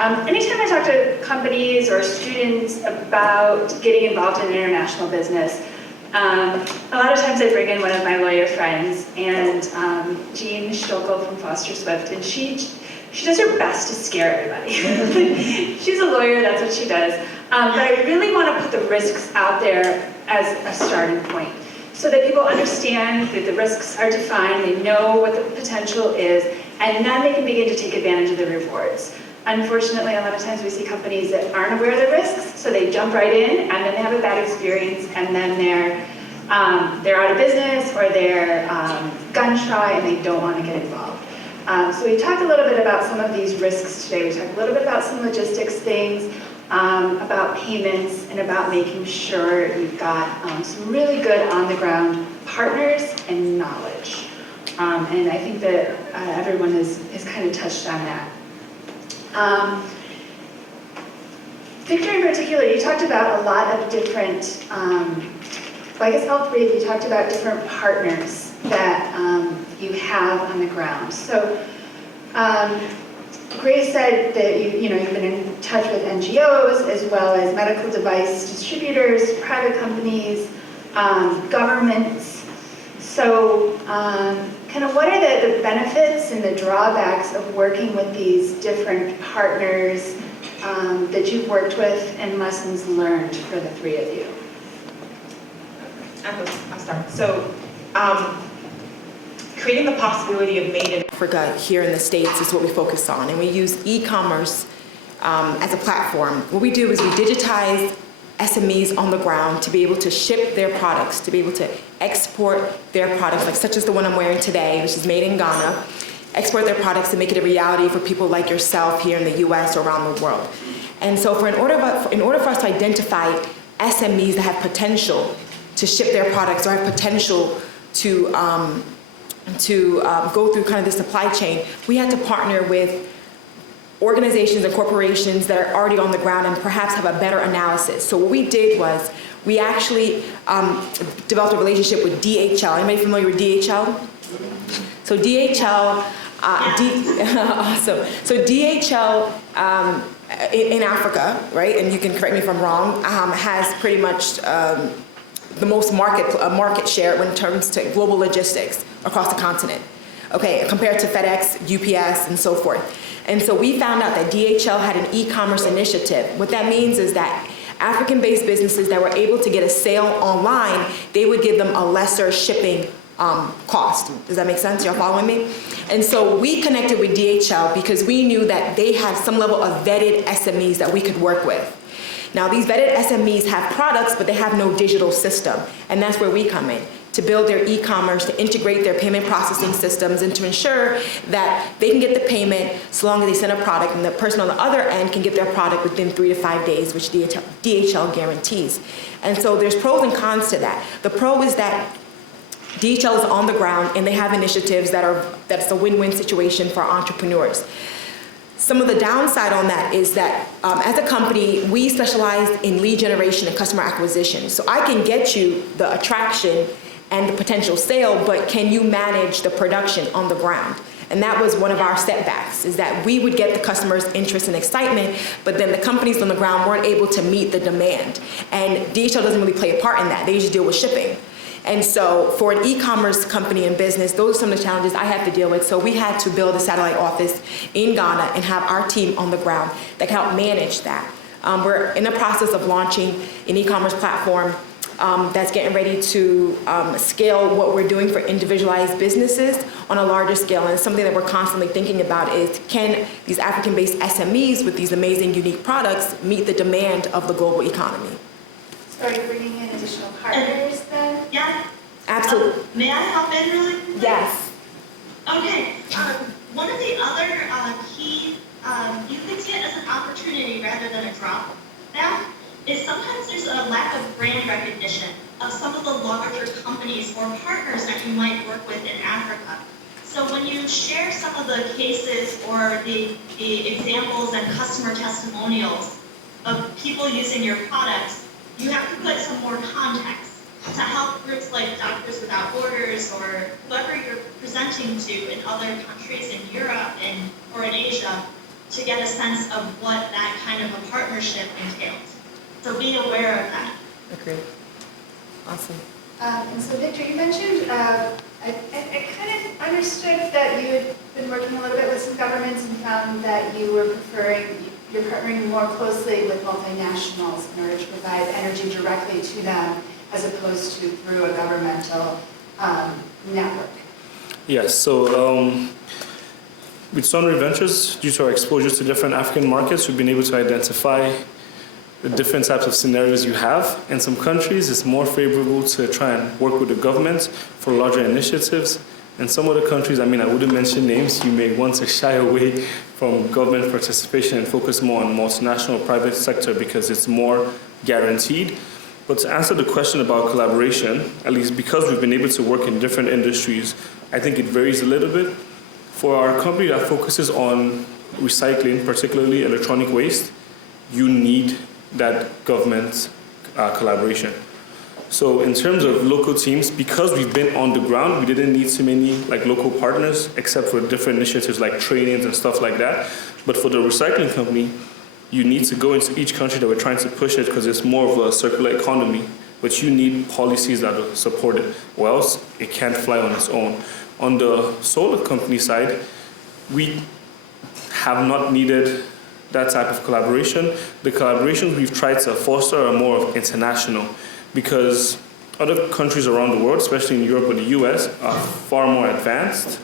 Anytime I talk to companies or students about getting involved in international business, a lot of times I bring in one of my lawyer friends, and Jean Stokel from Foster Swift, and she does her best to scare everybody. She's a lawyer, that's what she does. But I really want to put the risks out there as a starting point, so that people understand that the risks are defined, they know what the potential is, and then they can begin to take advantage of the rewards. Unfortunately, a lot of times we see companies that aren't aware of the risks, so they jump right in, and then they have a bad experience, and then they're out of business, or they're gun shy, and they don't want to get involved. So we talked a little bit about some of these risks today. We talked a little bit about some logistics things, about payments, and about making sure you've got some really good on-the-ground partners and knowledge. And I think that everyone has kind of touched on that. Victor in particular, you talked about a lot of different, well, I guess all three of you talked about different partners that you have on the ground. So Grace said that you've been in touch with NGOs as well as medical device distributors, private companies, governments. So kind of what are the benefits and the drawbacks of working with these different partners that you've worked with, and lessons learned for the three of you? I'll start. So creating the possibility of made in Africa here in the States is what we focus on, and we use e-commerce as a platform. What we do is we digitize SMEs on the ground to be able to ship their products, to be able to export their products, like such as the one I'm wearing today, which is made in Ghana, export their products and make it a reality for people like yourself here in the US or around the world. And so in order for us to identify SMEs that have potential to ship their products or have potential to go through kind of the supply chain, we had to partner with organizations and corporations that are already on the ground and perhaps have a better analysis. So what we did was we actually developed a relationship with DHL. Anybody familiar with DHL? So DHL, awesome. So DHL in Africa, right? And you can correct me if I'm wrong, has pretty much the most market share when it comes to global logistics across the continent. Okay, compared to FedEx, UPS, and so forth. And so we found out that DHL had an e-commerce initiative. What that means is that African-based businesses that were able to get a sale online, they would give them a lesser shipping cost. Does that make sense? Y'all following me? And so we connected with DHL because we knew that they had some level of vetted SMEs that we could work with. Now, these vetted SMEs have products, but they have no digital system. And that's where we come in, to build their e-commerce, to integrate their payment processing systems, and to ensure that they can get the payment so long as they send a product, and the person on the other end can get their product within 3 to 5 days, which DHL guarantees. And so there's pros and cons to that. The pro is that DHL is on the ground and they have initiatives that's a win-win situation for entrepreneurs. Some of the downside on that is that as a company, we specialize in lead generation and customer acquisition. So I can get you the attraction and the potential sale, but can you manage the production on the ground? And that was one of our setbacks, is that we would get the customer's interest and excitement, but then the companies on the ground weren't able to meet the demand. And DHL doesn't really play a part in that. They usually deal with shipping. And so for an e-commerce company and business, those are some of the challenges I had to deal with. So we had to build a satellite office in Ghana and have our team on the ground that can help manage that. We're in the process of launching an e-commerce platform that's getting ready to scale what we're doing for individualized businesses on a larger scale. And something that we're constantly thinking about is, can these African-based SMEs with these amazing, unique products meet the demand of the global economy? So are you bringing in additional partners then? Yeah. Absolutely. May I hop in really quick? Yes. Okay. One of the other key, you could see it as an opportunity rather than a drawback, is sometimes there's a lack of brand recognition of some of the larger companies or partners that you might work with in Africa. So when you share some of the cases or the examples and customer testimonials of people using your products, you have to put some more context to help groups like Doctors Without Borders or whoever you're presenting to in other countries in Europe or in Asia to get a sense of what that kind of a partnership entails. So be aware of that. Agreed. Awesome. And so Victor, you mentioned, I kind of understood that you had been working a little bit with some governments and found that you're partnering more closely with multinationals in order to provide energy directly to them as opposed to through a governmental network. Yes, so with Sunray Ventures, due to our exposure to different African markets, we've been able to identify the different types of scenarios you have. In some countries, it's more favorable to try and work with the government for larger initiatives. In some other countries, I wouldn't mention names, you may want to shy away from government participation and focus more on multinational private sector because it's more guaranteed. But to answer the question about collaboration, at least because we've been able to work in different industries, I think it varies a little bit. For our company that focuses on recycling, particularly electronic waste, you need that government collaboration. So in terms of local teams, because we've been on the ground, we didn't need too many local partners, except for different initiatives like trainings and stuff like that. But for the recycling company, you need to go into each country that we're trying to push it because it's more of a circular economy, but you need policies that will support it, or else it can't fly on its own. On the solar company side, we have not needed that type of collaboration. The collaborations we've tried to foster are more of international because other countries around the world, especially in Europe or the US, are far more advanced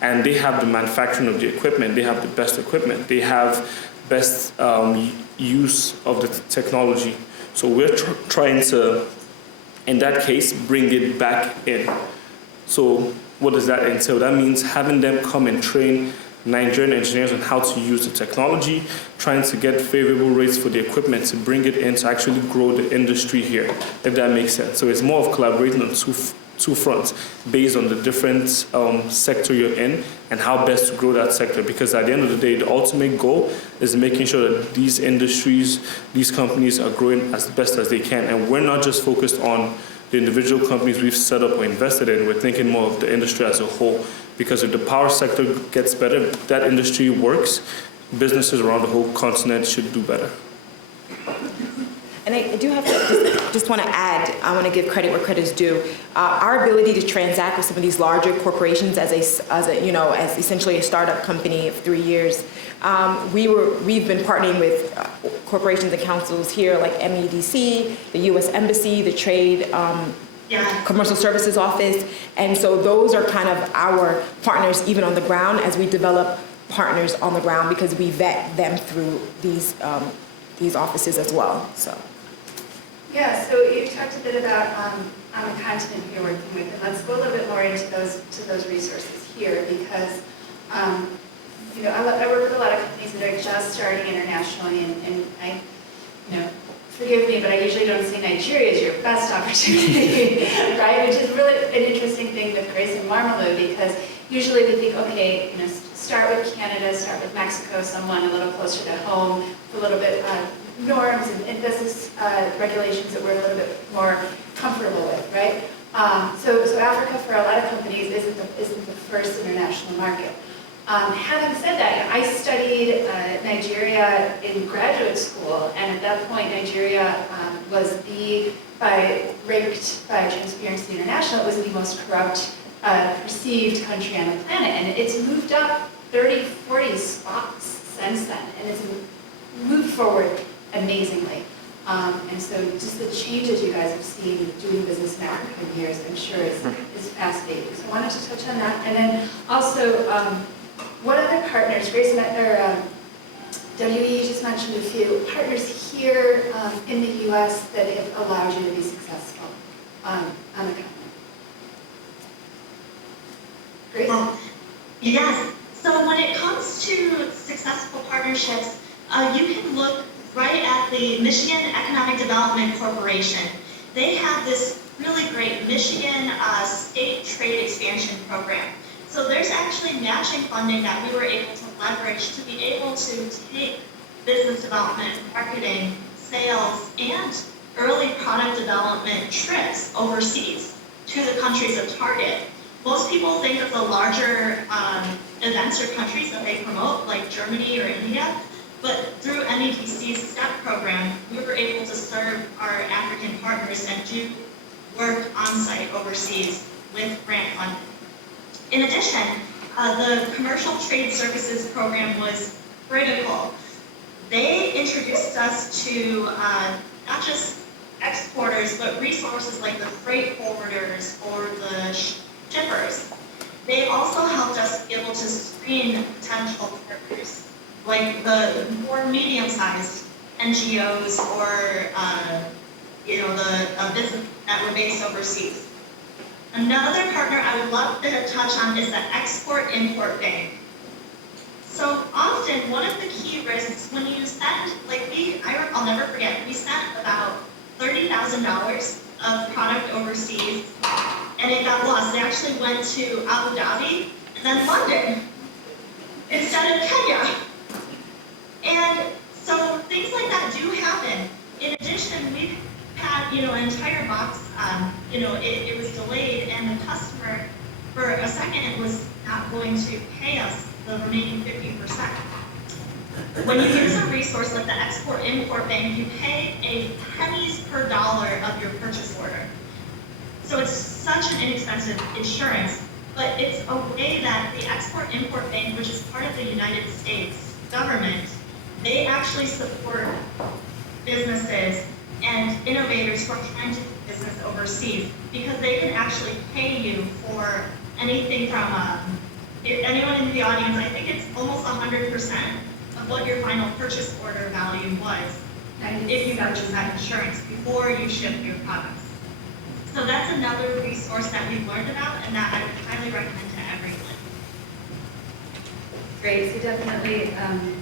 and they have the manufacturing of the equipment. They have the best equipment. They have best use of the technology. So we're trying to, in that case, bring it back in. So what does that entail? That means having them come and train Nigerian engineers on how to use the technology, trying to get favorable rates for the equipment to bring it in to actually grow the industry here, if that makes sense. So it's more of collaborating on two fronts based on the different sector you're in and how best to grow that sector, because at the end of the day, the ultimate goal is making sure that these industries, these companies are growing as best as they can. And we're not just focused on the individual companies we've set up or invested in, we're thinking more of the industry as a whole. Because if the power sector gets better, that industry works, businesses around the whole continent should do better. And I do have to just want to add, I want to give credit where credit is due. Our ability to transact with some of these larger corporations as essentially a startup company of 3 years, we've been partnering with corporations and councils here like MEDC, the U.S. Embassy, the Trade Commercial Services Office, and so those are kind of our partners even on the ground as we develop partners on the ground because we vet them through these offices as well. So. Yeah, so you talked a bit about on the continent you're working with, and let's go a little bit more into those resources here because I work with a lot of companies that are just starting internationally, and I, forgive me, but I usually don't see Nigeria as your best opportunity, right? Which is really an interesting thing with Grace and Marmalou because usually we think, okay, start with Canada, start with Mexico, someone a little closer to home, a little bit norms and business regulations that we're a little bit more comfortable with, right? So Africa for a lot of companies isn't the first international market. Having said that, I studied Nigeria in graduate school, and at that point, Nigeria was ranked by Transparency International, it was the most corrupt perceived country on the planet, and it's moved up 30, 40 spots since then, and it's moved forward amazingly. And so just the changes you guys have seen doing business in Africa in years, I'm sure is fascinating. So I wanted to touch on that. And then also, what other partners, Grace or WE, you just mentioned a few, partners here in the US that have allowed you to be successful on the continent? Grace? Yes. So when it comes to successful partnerships, you can look right at the Michigan Economic Development Corporation. They have this really great Michigan State Trade Expansion Program. So there's actually matching funding that we were able to leverage to be able to take business development, marketing, sales, and early product development trips overseas to the countries of target. Most people think of the larger events or countries that they promote, like Germany or India. But through MEDC's STEP program, we were able to serve our African partners and do work on-site overseas with grant funding. In addition, the Commercial Trade Services program was critical. They introduced us to not just exporters, but resources like the freight forwarders or the shippers. They also helped us be able to screen potential partners, like the more medium-sized NGOs or the business that were based overseas. Another partner I would love to touch on is the Export-Import Bank. So often, one of the key risks when you send, I'll never forget, we sent about $30,000 of product overseas, and it got lost. It actually went to Abu Dhabi and then London instead of Kenya. And so things like that do happen. In addition, we've had, an entire box, it was delayed, and the customer, for a second, was not going to pay us the remaining 50%. When you use a resource like the Export-Import Bank, you pay a pennies per dollar of your purchase order. So it's such an inexpensive insurance, but it's a way that the Export-Import Bank, which is part of the United States government, they actually support businesses and innovators who are trying to do business overseas, because they can actually pay you for anything from, if anyone in the audience, I think it's almost 100% of what your final purchase order value was if you purchase that insurance before you ship your products. So that's another resource that we've learned about and that I would highly recommend to everyone. Great, so definitely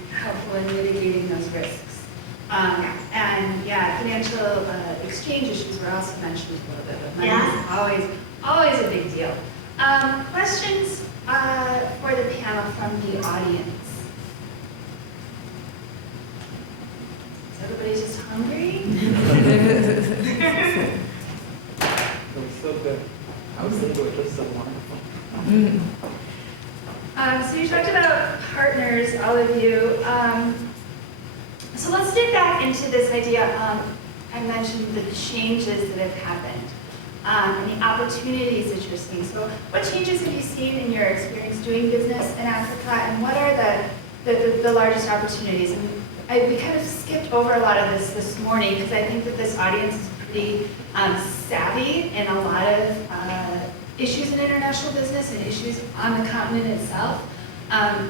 helpful in mitigating those risks. And yeah, financial exchange issues were also mentioned a little bit, but money is always a big deal. Questions for the panel from the audience? Is everybody just hungry? It was so good. I was thinking it was just so wonderful. So you talked about partners, all of you. So let's dig back into this idea. I mentioned the changes that have happened and the opportunities that you're seeing. So what changes have you seen in your experience doing business in Africa, and what are the largest opportunities? And we kind of skipped over a lot of this morning, because I think that this audience is pretty savvy in a lot of issues in international business and issues on the continent itself.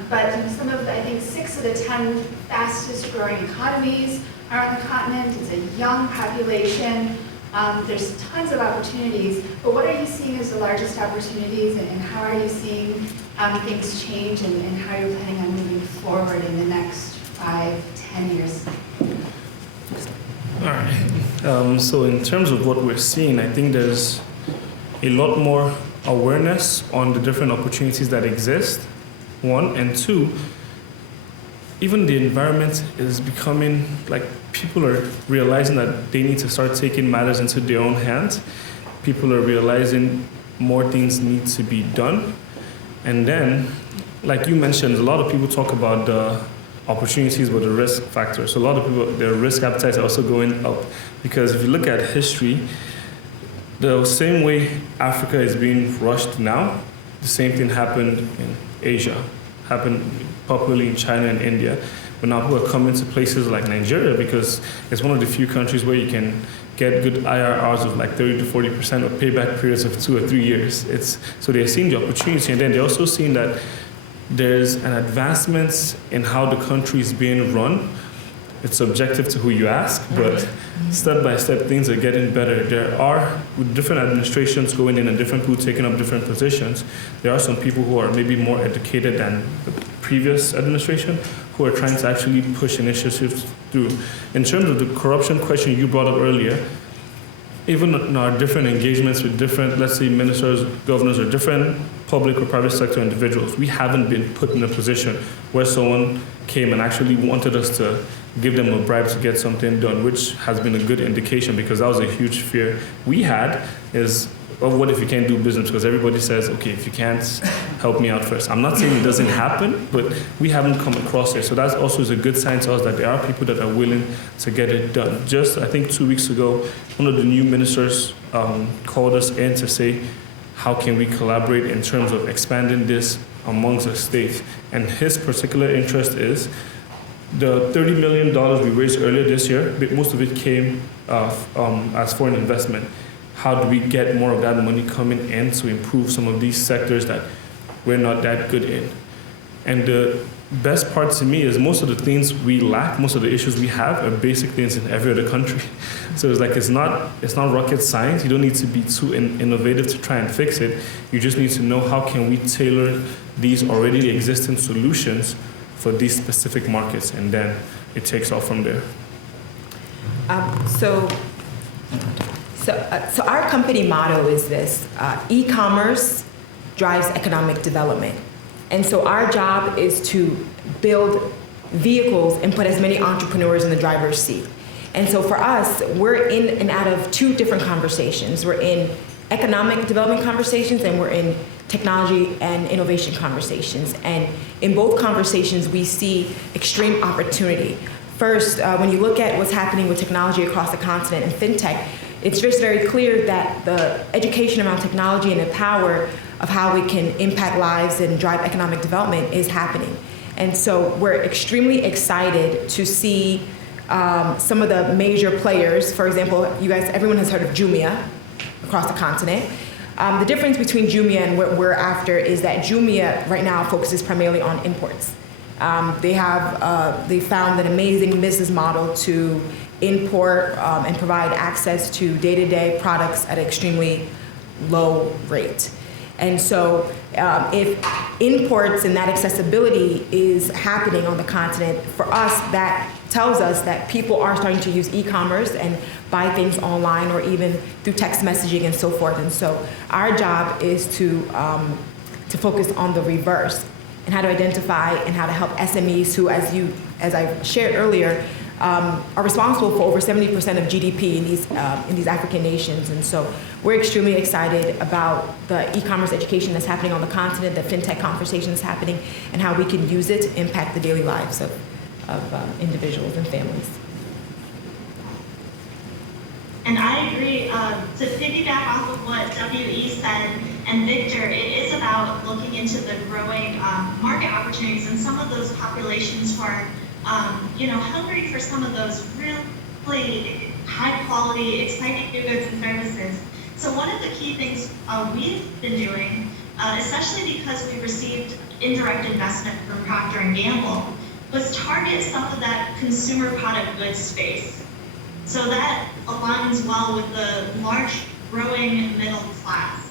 But some of I think 6 of the 10 fastest growing economies are on the continent. It's a young population. There's tons of opportunities, but what are you seeing as the largest opportunities, and how are you seeing things change, and how you're planning on moving forward in the next 5-10 years? All right. So in terms of what we're seeing, I think there's a lot more awareness on the different opportunities that exist, one, and two, even the environment is becoming, like, people are realizing that they need to start taking matters into their own hands. People are realizing more things need to be done. And then, like you mentioned, a lot of people talk about the opportunities with the risk factor. So a lot of people, their risk appetites are also going up, because if you look at history, the same way Africa is being rushed now, the same thing happened in Asia, happened popularly in China and India. But now people are coming to places like Nigeria, because it's one of the few countries where you can get good IRRs of like 30 to 40% with payback periods of 2 or 3 years. So they're seeing the opportunity, and then they're also seeing that there's an advancement in how the country is being run. It's subjective to who you ask, but step by step things are getting better. There are, with different administrations going in and different people taking up different positions, there are some people who are maybe more educated than the previous administration who are trying to actually push initiatives through. In terms of the corruption question you brought up earlier, even in our different engagements with different, let's say, ministers, governors, or different public or private sector individuals, we haven't been put in a position where someone came and actually wanted us to give them a bribe to get something done, which has been a good indication, because that was a huge fear we had, is well, what if you can't do business? Because everybody says, okay, if you can't, help me out first. I'm not saying it doesn't happen, but we haven't come across it. So that also is a good sign to us that there are people that are willing to get it done. Just, I think 2 weeks ago, one of the new ministers called us in to say, how can we collaborate in terms of expanding this amongst the states? And his particular interest is the $30 million we raised earlier this year, most of it came as foreign investment. How do we get more of that money coming in to improve some of these sectors that we're not that good in? And the best part to me is most of the things we lack, most of the issues we have are basic things in every other country. So it's like it's not rocket science. You don't need to be too innovative to try and fix it. You just need to know how can we tailor these already existing solutions for these specific markets, and then it takes off from there. So our company motto is this: e-commerce drives economic development. And so our job is to build vehicles and put as many entrepreneurs in the driver's seat. And so for us, we're in and out of two different conversations. We're in economic development conversations and we're in technology and innovation conversations. And in both conversations, we see extreme opportunity. First, when you look at what's happening with technology across the continent and fintech, it's just very clear that the education around technology and the power of how we can impact lives and drive economic development is happening. And so we're extremely excited to see some of the major players. For example, everyone has heard of Jumia across the continent. The difference between Jumia and what we're after is that Jumia right now focuses primarily on imports. They found an amazing business model to import and provide access to day-to-day products at an extremely low rate. And so if imports and that accessibility is happening on the continent, for us, that tells us that people are starting to use e-commerce and buy things online or even through text messaging and so forth. And so our job is to focus on the reverse and how to identify and how to help SMEs who, as I shared earlier, are responsible for over 70% of GDP in these African nations. And so we're extremely excited about the e-commerce education that's happening on the continent, the fintech conversation that's happening, and how we can use it to impact the daily lives of individuals and families. And I agree. To piggyback off of what W.E. said and Victor, it is about looking into the growing market opportunities and some of those populations who are hungry for some of those really high quality, exciting new goods and services. So one of the key things we've been doing, especially because we received indirect investment from Procter & Gamble, was target some of that consumer product goods space. So that aligns well with the large growing middle class.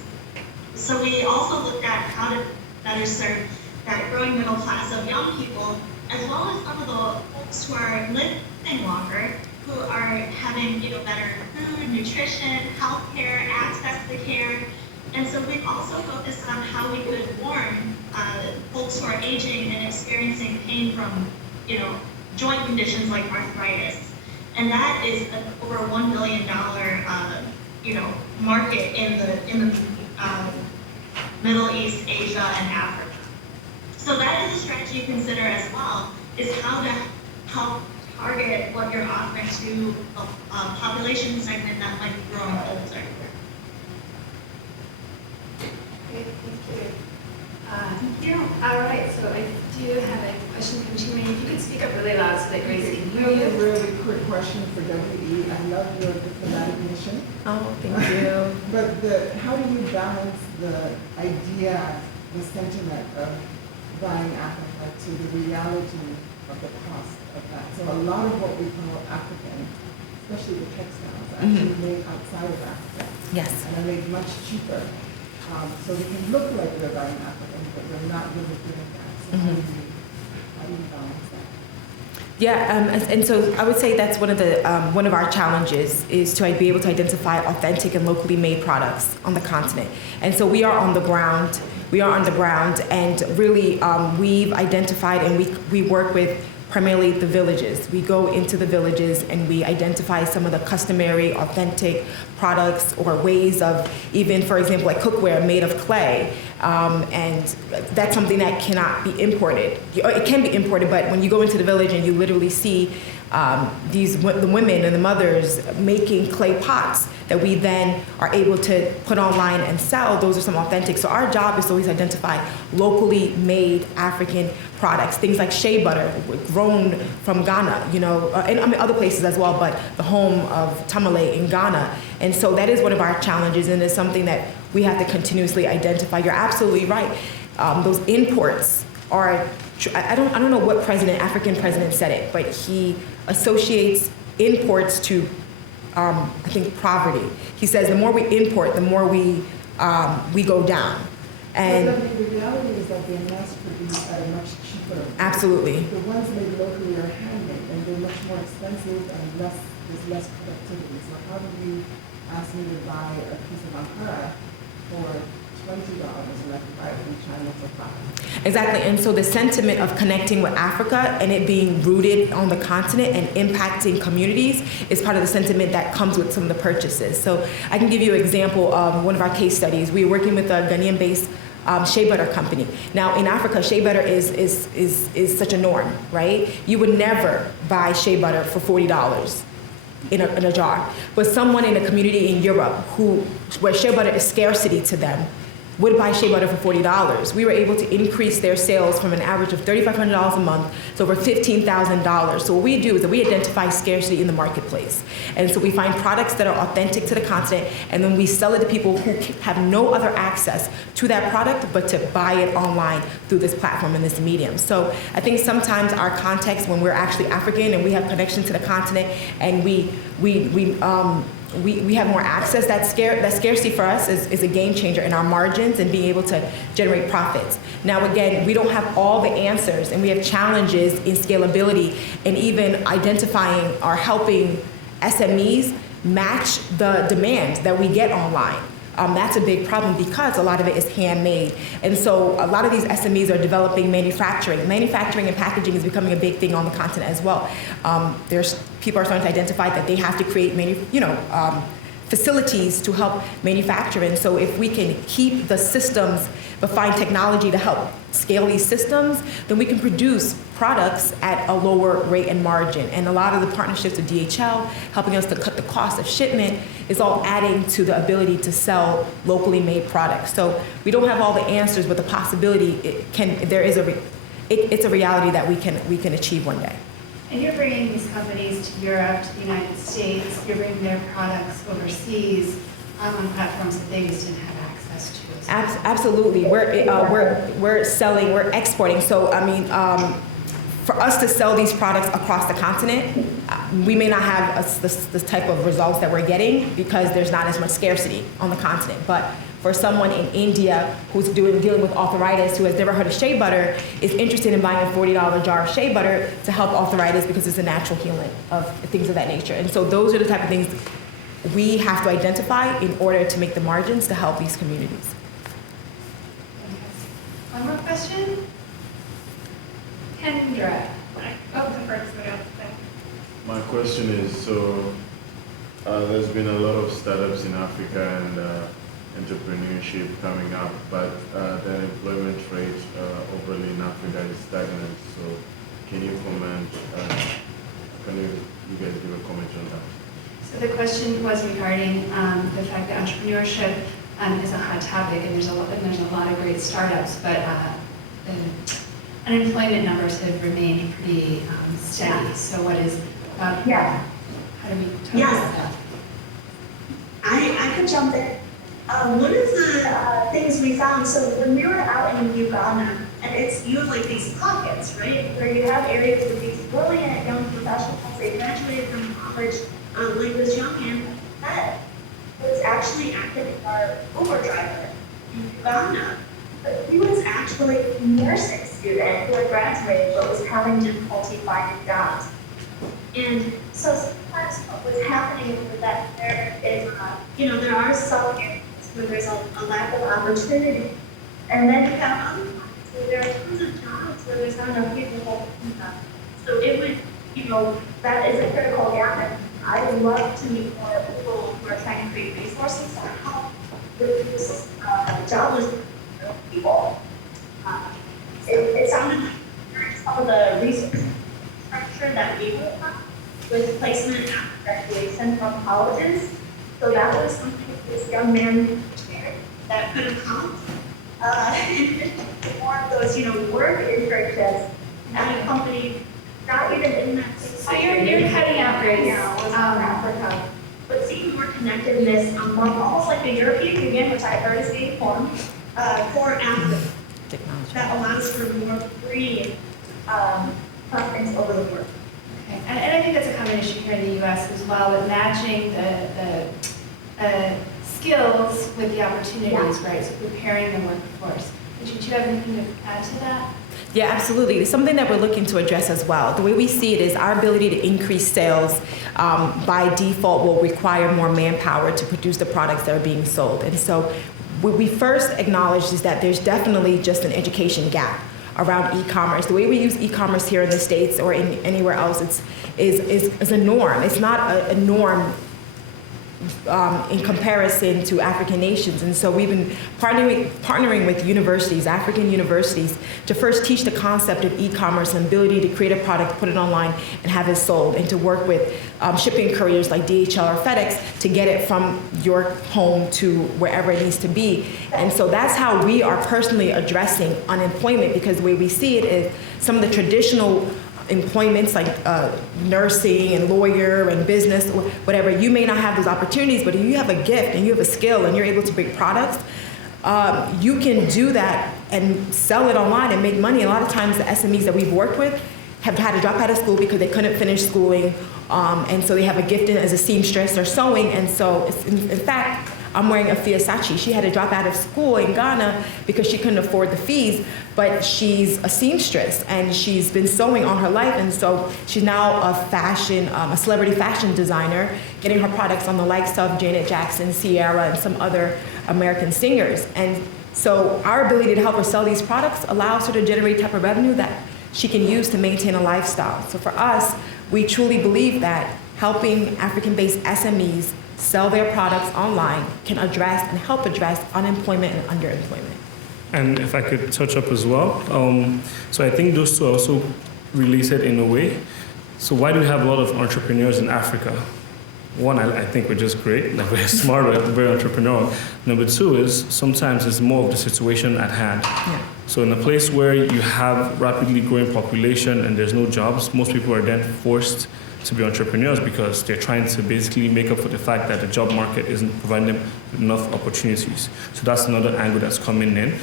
So we also looked at how to better serve that growing middle class of young people, as well as some of the folks who are living longer, who are having better food, nutrition, healthcare, access to care. And so we've also focused on how we could warn folks who are aging and experiencing pain from joint conditions like arthritis. And that is an over $1 billion market in the Middle East, Asia, and Africa. So that is a strategy to consider as well, is how to help target what you're offering to a population segment that might be growing older. Great, thank you. All right, so I do have a question from Chima. If you could speak up really loud so that Grace can hear you. Really quick question for W.E. I love your diplomatic mission. Oh, thank you. But how do you balance the idea, the sentiment of buying Africa to the reality of the cost of that? So a lot of what we call African, especially the textiles, are actually made outside of Africa. Yes. And are made much cheaper. So they can look like they're buying African, but they're not really doing that. So how do you balance that? Yeah, and so I would say that's one of our challenges is to be able to identify authentic and locally made products on the continent. And so we are on the ground. We are on the ground, and really we've identified and we work with primarily the villages. We go into the villages and we identify some of the customary, authentic products or ways of, even for example, like cookware made of clay. And that's something that cannot be imported. It can be imported, but when you go into the village and you literally see the women and the mothers making clay pots that we then are able to put online and sell, those are some authentic. So our job is to always identify locally made African products, things like shea butter, grown from Ghana, and I mean other places as well, but the home of tamale in Ghana. And so that is one of our challenges, and it's something that we have to continuously identify. You're absolutely right. Those imports are, I don't know what African president said it, but he associates imports to, I think, poverty. He says the more we import, the more we go down. And but the reality is that they're mass produced at a much cheaper. Absolutely. The ones made locally are handmade, and they're much more expensive and there's less productivity. So how do you ask me to buy a piece of ankara for $20 and I can buy it from China for $5? Exactly, and so the sentiment of connecting with Africa and it being rooted on the continent and impacting communities is part of the sentiment that comes with some of the purchases. So I can give you an example of one of our case studies. We were working with a Ghanaian-based shea butter company. Now in Africa, shea butter is such a norm, right? You would never buy shea butter for $40 in a jar. But someone in a community in Europe where shea butter is scarcity to them, would buy shea butter for $40. We were able to increase their sales from an average of $3,500 a month to over $15,000. So what we do is that we identify scarcity in the marketplace. And so we find products that are authentic to the continent, and then we sell it to people who have no other access to that product but to buy it online through this platform and this medium. So I think sometimes our context, when we're actually African and we have connection to the continent and we have more access, that scarcity for us is a game changer in our margins and being able to generate profits. Now again, we don't have all the answers, and we have challenges in scalability and even identifying or helping SMEs match the demand that we get online. That's a big problem because a lot of it is handmade. And so a lot of these SMEs are developing manufacturing. Manufacturing and packaging is becoming a big thing on the continent as well. People are starting to identify that they have to create facilities to help manufacture. And so if we can keep the systems, but find technology to help scale these systems, then we can produce products at a lower rate and margin. And a lot of the partnerships with DHL, helping us to cut the cost of shipment, is all adding to the ability to sell locally made products. So we don't have all the answers, but the possibility, it's a reality that we can achieve one day. And you're bringing these companies to Europe, to the United States, you're bringing their products overseas on platforms that they just didn't have access to. Absolutely, we're selling, we're exporting. So I mean, for us to sell these products across the continent, we may not have this type of results that we're getting because there's not as much scarcity on the continent. But for someone in India who's dealing with arthritis, who has never heard of shea butter, is interested in buying a $40 jar of shea butter to help arthritis because it's a natural healing of things of that nature. And so those are the type of things we have to identify in order to make the margins to help these communities. One more question? Kendra. Oh, the first one. My question is, so there's been a lot of startups in Africa and entrepreneurship coming up, but the employment rate overall in Africa is stagnant. So can you comment, you guys give a comment on that? So the question was regarding the fact that entrepreneurship is a hot topic, and there's a lot of great startups, but the unemployment numbers have remained pretty steady. So what is, how do we talk about that? I could jump in. One of the things we found, so when we were out in Uganda, and you have like these pockets, right, where you have areas with these brilliant young professionals, they graduated from college, like this young man that was actually acting as our Uber driver in Uganda. But he was actually a nursing student who had graduated but was having difficulty finding jobs. And so sometimes what was happening with that there is, there are some areas where there's a lack of opportunity. And then you have other ones where there are tons of jobs where there's not enough people holding them. So So it would, that is a critical gap, and I would love to meet more people who are trying to create resources to help with this jobless people. It sounded like some of the resource structure that we would have with placement after graduation from colleges. So that was something this young man shared that could have come. More of those, work internships at a company, not even in that same. So you're cutting out Grace. Africa. But seeing more connectedness among almost like the European Union, which I heard is being formed, for Africa. That allows for more free preference over the work. Okay. And I think that's a common issue here in the U.S. as well, with matching the skills with the opportunities, right? So preparing the workforce. Did you have anything to add to that? Yeah, absolutely. It's something that we're looking to address as well. The way we see it is our ability to increase sales by default will require more manpower to produce the products that are being sold. And so what we first acknowledge is that there's definitely just an education gap around e-commerce. The way we use e-commerce here in the States or anywhere else is a norm. It's not a norm in comparison to African nations. And so we've been partnering with universities, African universities, to first teach the concept of e-commerce and ability to create a product, put it online, and have it sold, and to work with shipping couriers like DHL or FedEx to get it from your home to wherever it needs to be. And so that's how we are personally addressing unemployment, because the way we see it is some of the traditional employments like nursing and lawyer and business, whatever, you may not have those opportunities, but if you have a gift and you have a skill and you're able to make products, you can do that and sell it online and make money. A lot of times the SMEs that we've worked with have had to drop out of school because they couldn't finish schooling, and so they have a gift in as a seamstress or sewing, and so in fact, I'm wearing a Hsia. She had to drop out of school in Ghana because she couldn't afford the fees, but she's a seamstress and she's been sewing all her life, and so she's now a celebrity fashion designer, getting her products on the likes of Janet Jackson, Sierra, and some other American singers. And so our ability to help her sell these products allows her to generate type of revenue that she can use to maintain a lifestyle. So for us, we truly believe that helping African-based SMEs sell their products online can address and help address unemployment and underemployment. And if I could touch up as well, so I think those two are also related in a way. So why do we have a lot of entrepreneurs in Africa? One, I think we're just great, like we're smart, we're very entrepreneurial. Number two is sometimes it's more of the situation at hand. Yeah. So in a place where you have rapidly growing population and there's no jobs, most people are then forced to be entrepreneurs because they're trying to basically make up for the fact that the job market isn't providing them enough opportunities. So that's another angle that's coming in.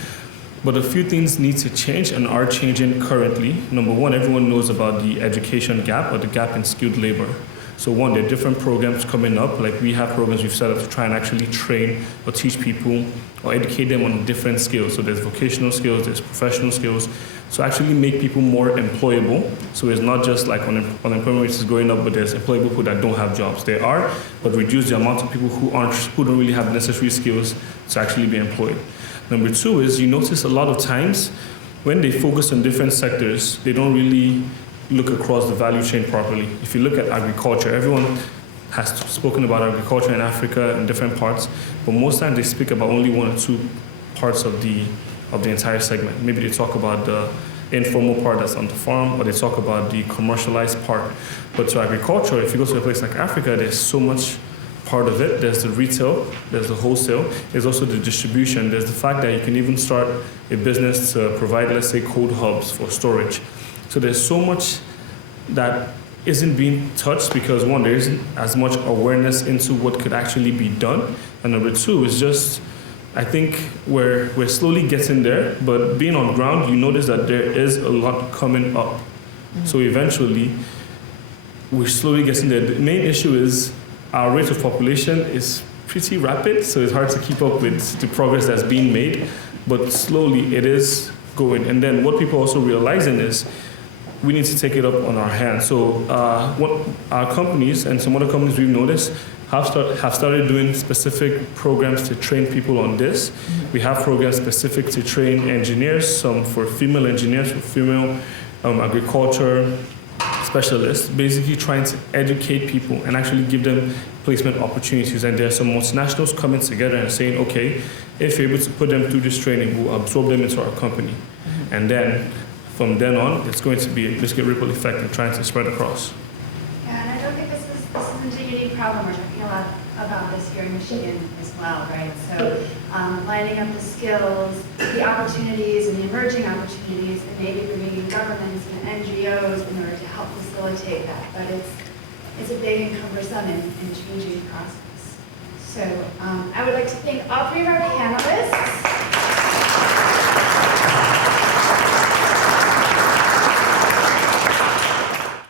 But a few things need to change and are changing currently. Number one, everyone knows about the education gap or the gap in skilled labor. So one, there are different programs coming up, like we have programs we've set up to try and actually train or teach people or educate them on different skills. So there's vocational skills, there's professional skills. So actually make people more employable. So it's not just like unemployment rate is going up, but there's employable people that don't have jobs. There are, but reduce the amount of people who don't really have necessary skills to actually be employed. Number two is you notice a lot of times when they focus on different sectors, they don't really look across the value chain properly. If you look at agriculture, everyone has spoken about agriculture in Africa in different parts, but most times they speak about only one or two parts of the entire segment. Maybe they talk about the informal part that's on the farm, or they talk about the commercialized part. But to agriculture, if you go to a place like Africa, there's so much part of it. There's the retail, there's the wholesale, there's also the distribution. There's the fact that you can even start a business to provide, let's say, cold hubs for storage. So there's so much that isn't being touched because one, there isn't as much awareness into what could actually be done. And number two is just, I think we're slowly getting there, but being on ground, you notice that there is a lot coming up. Mm-hmm. So eventually, we're slowly getting there. The main issue is our rate of population is pretty rapid, so it's hard to keep up with the progress that's being made, but slowly it is going. And then what people also realizing is we need to take it up on our hands. So what our companies and some other companies we've noticed have started doing specific programs to train people on this. Mm-hmm. We have programs specific to train engineers, some for female engineers, for female agriculture, specialists, basically trying to educate people and actually give them placement opportunities. And there are some multinationals coming together and saying, okay, if you're able to put them through this training, we'll absorb them into our company. And then from then on, it's going to be basically a ripple effect and trying to spread across. Yeah, and I don't think this isn't a unique problem. We're talking a lot about this here in Michigan as well, right? So lining up the skills, the opportunities and the emerging opportunities, and maybe bringing in governments and NGOs in order to help facilitate that. But it's a big and cumbersome and changing process. So I would like to thank all three of our panelists.